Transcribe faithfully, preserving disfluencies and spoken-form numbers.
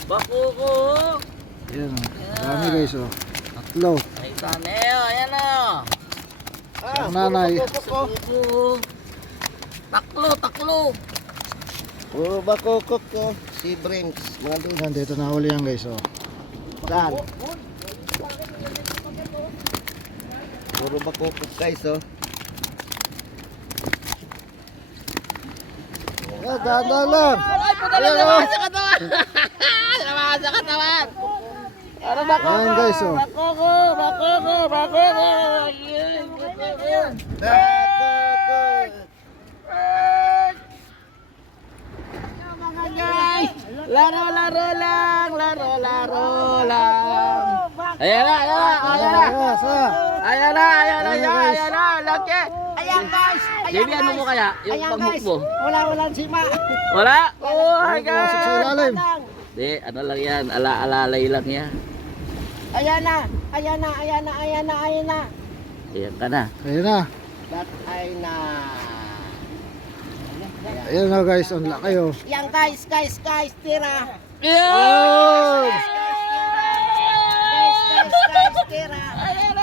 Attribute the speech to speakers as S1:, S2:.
S1: Bakuko.
S2: Ayan o. Dami guys o. Tatlo.
S1: Ay, taneo. Ayan o.
S2: Ang nanay.
S1: Bakuko. Taklo, taklo.
S3: Puro bakokok ko. Si Brims. Mga doon.
S2: Ayan, dito na huli yan guys o.
S3: Saan? Puro bakokok guys oh.
S2: Ah, dahan lang.
S1: Ay, puta lang naman sa katawan. Naman sa katawan. Ano bako?
S2: Ayan guys o.
S1: Bakuko, bakuko, bakuko.
S3: Bakokok.
S1: Mga guys, laro, laro lang, laro, laro lang. Ayan na, ayan na, ayan na.
S2: Ayan, sa.
S1: Ayan na, ayan na,
S2: Ayan,
S1: ayan,
S2: guys.
S1: ayan na, laki.
S3: Ayan guys.
S1: Baby, ano mo kaya? Yung panghook mo?
S3: Wala walang sima.
S1: Wala? Oh my
S2: Pumasok sa
S1: God.
S2: ilalim.
S1: Di, ano lang yan, ala-alalay lang yan.
S3: Ayan na. Ayan na. Ayan na. Ayan na. Ayan na.
S1: Ayan ka na.
S2: Ayan na.
S3: That ay na.
S2: Ayan na guys. Ang laki o.
S3: Yan guys. Guys. Guys. Tira.
S1: Yun!
S3: Guys. Guys. Guys. Tira.
S1: Ayan